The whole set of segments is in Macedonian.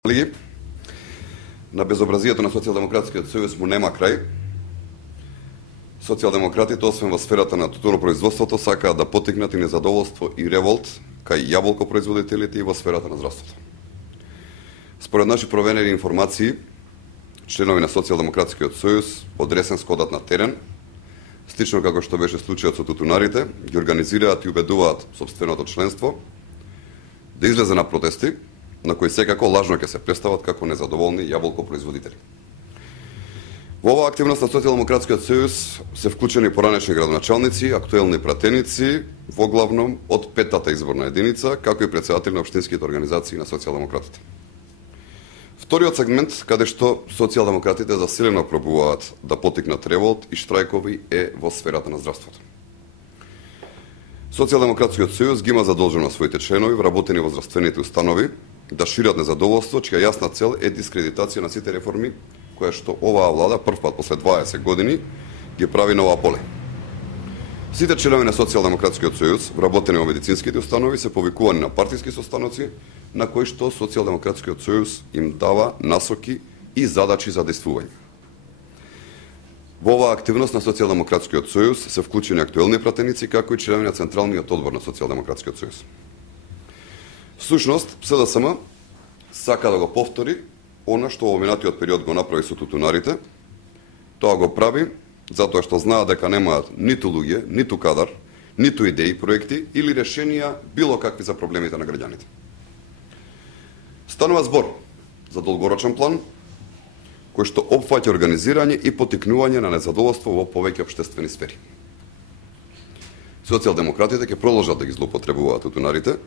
Колеги, на безобразието на Социјалдемократскиот сојуз му нема крај. Социјалдемократите, освен во сферата на тутунопроизводството, сакаат да потикнат и незадоволство и револт кај јаболкопроизводителите и во сферата на здравството. Според наши проверени информации, членови на Социјалдемократскиот сојуз од Ресен скодат на терен, слично како што беше случајот со тутунарите, ги организираат и убедуваат сопственото членство да излезе на протести, на кои секако лажно ќе се представат како незадоволни јаболкопроизводители. Во оваа активност на Социјалдемократскиот сојуз се вклучени поранешни градоначалници, актуелни пратеници, воглавном од петтата изборна единица, како и претседатели на општинските организации на социјалдемократите. Вториот сегмент, каде што социјалдемократите засилено пробуваат да потикнат револт и штрајкови, е во сферата на здравството. Социјалдемократскиот сојуз ги има задолжено своите членови вработени во здравствените установи да шират незадоволство, чија јасна цел е дискредитација на сите реформи која што оваа влада првпат после 20 години ги прави на оваа поле. Сите членови на Социјалдемократскиот сојуз вработени во медицинските установи се повикувани на партиски состаноци на кои што Социјалдемократскиот сојуз им дава насоки и задачи за действување. Во оваа активност на Социјалдемократскиот сојуз се вклучени актуелни пратеници како и членови на Централниот одбор на Социјалдемократскиот сојуз. Всушност, СДСМ сака да го повтори она што во минатиот период го направи со тутунарите. Тоа го прави затоа што знаат дека немаат ниту луѓе, ниту кадар, ниту идеи, проекти или решенија било какви за проблемите на граѓаните. Станува збор за долгорочен план кој што опфаќа организирање и потикнување на незадоволство во повеќе општествени сфери. Социјалдемократите ќе продолжат да ги злоупотребуваат тутунарите.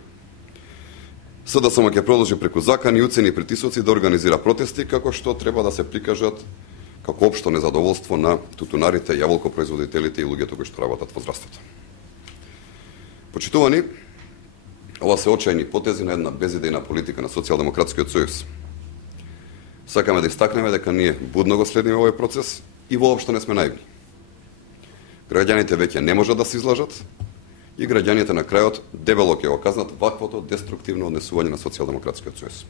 СДСМ ќе продолжи преку закани, уцени и притисоци да организира протести како што треба да се прикажат како општо незадоволство на тутунарите, јаболкопроизводителите и луѓето кои што работат во здравството. Почитувани, ова се очајни потези на една безидејна политика на Социјалдемократскиот сојуз. Сакаме да истакнеме дека ние будно го следиме овој процес и воопшто не сме наивни. Граѓаните веќе не можат да се излажат и граѓаните на крајот дебело ќе го казнат ваквото деструктивно однесување на Социјалдемократскиот сојуз.